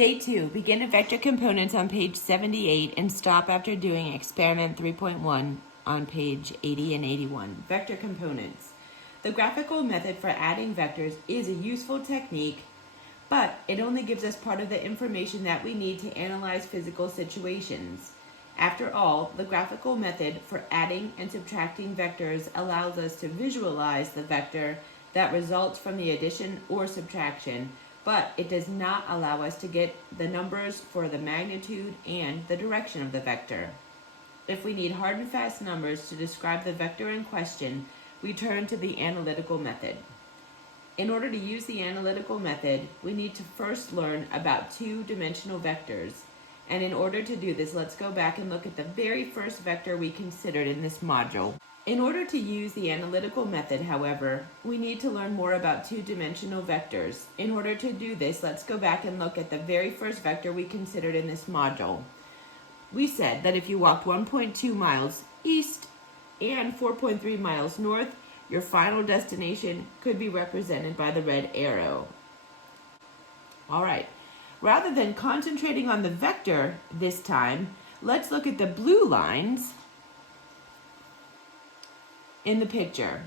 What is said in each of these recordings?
Day 2. Begin at vector components on page 78 and stop after doing experiment 3.1 on page 80 and 81. Vector components. The graphical method for adding vectors is a useful technique, but it only gives us part of the information that we need to analyze physical situations. After all, the graphical method for adding and subtracting vectors allows us to visualize the vector that results from the addition or subtraction, but it does not allow us to get the numbers for the magnitude and the direction of the vector. If we need hard and fast numbers to describe the vector in question, we turn to the analytical method. In order to use the analytical method, we need to first learn about two-dimensional vectors. And in order to do this, let's go back and look at the very first vector we considered in this module. In order to use the analytical method, however, we need to learn more about two-dimensional vectors. In order to do this, let's go back and look at the very first vector we considered in this module. We said that if you walked 1.2 miles east and 4.3 miles north, your final destination could be represented by the red arrow. All right, rather than concentrating on the vector this time, let's look at the blue lines in the picture.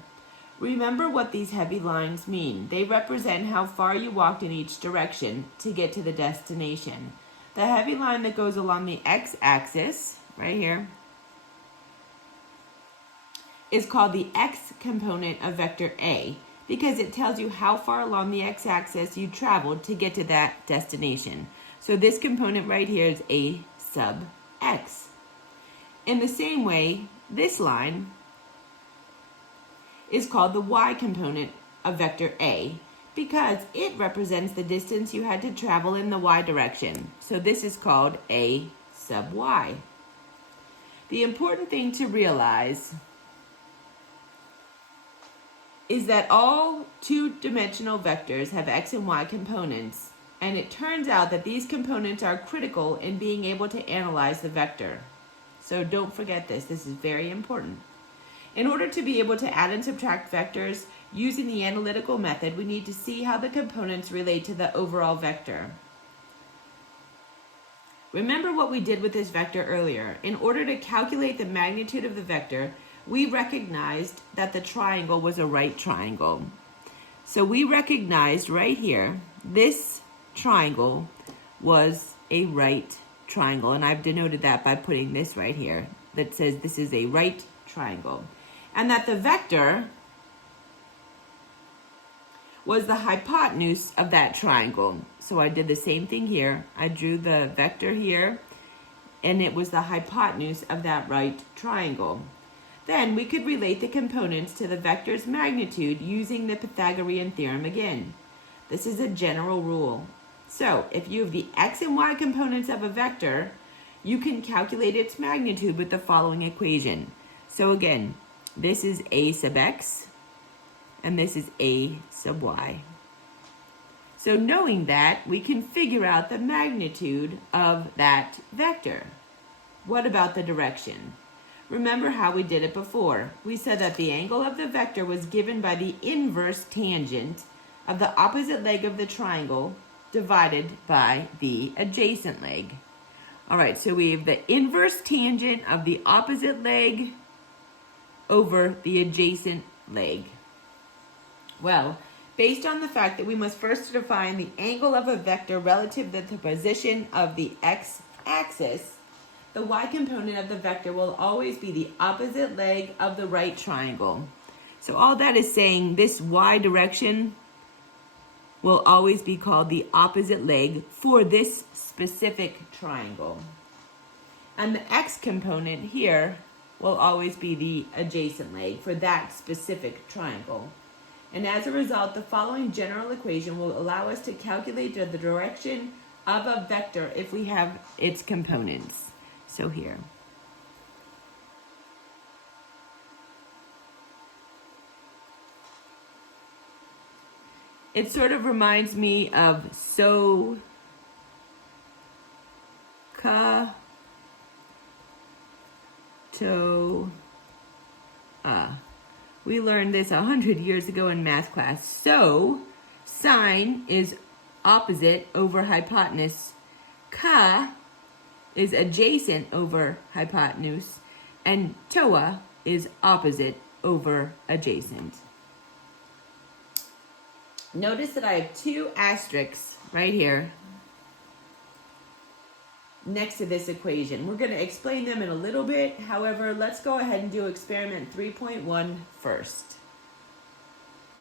Remember what these heavy lines mean. They represent how far you walked in each direction to get to the destination. The heavy line that goes along the x-axis, right here, is called the x component of vector A because it tells you how far along the x-axis you traveled to get to that destination. So this component right here is A sub x. In the same way, this line is called the y component of vector A because it represents the distance you had to travel in the y direction. So this is called A sub y. The important thing to realize is that all two-dimensional vectors have x and y components, and it turns out that these components are critical in being able to analyze the vector. So don't forget this. This is very important. In order to be able to add and subtract vectors using the analytical method, we need to see how the components relate to the overall vector. Remember what we did with this vector earlier. In order to calculate the magnitude of the vector, we recognized that the triangle was a right triangle. So we recognized right here, this triangle was a right triangle, and I've denoted that by putting this right here that says this is a right triangle. And that the vector was the hypotenuse of that triangle. So I did the same thing here. I drew the vector here, and it was the hypotenuse of that right triangle. Then we could relate the components to the vector's magnitude using the Pythagorean theorem again. This is a general rule. So if you have the x and y components of a vector, you can calculate its magnitude with the following equation. So again, this is A sub x, and this is A sub y. So knowing that, we can figure out the magnitude of that vector. What about the direction? Remember how we did it before. We said that the angle of the vector was given by the inverse tangent of the opposite leg of the triangle divided by the adjacent leg. All right, so we have the inverse tangent of the opposite leg over the adjacent leg. Well, based on the fact that we must first define the angle of a vector relative to the position of the x-axis, the y component of the vector will always be the opposite leg of the right triangle. So all that is saying this y direction will always be called the opposite leg for this specific triangle. And the x component here will always be the adjacent leg for that specific triangle. And as a result, the following general equation will allow us to calculate the direction of a vector if we have its components. So here. It sort of reminds me of we learned this 100 years ago in math class. So, sine is opposite over hypotenuse Ka is adjacent over hypotenuse, and Toa is opposite over adjacent. Notice that I have 2 asterisks right here next to this equation. We're going to explain them in a little bit. However, let's go ahead and do experiment 3.1 first.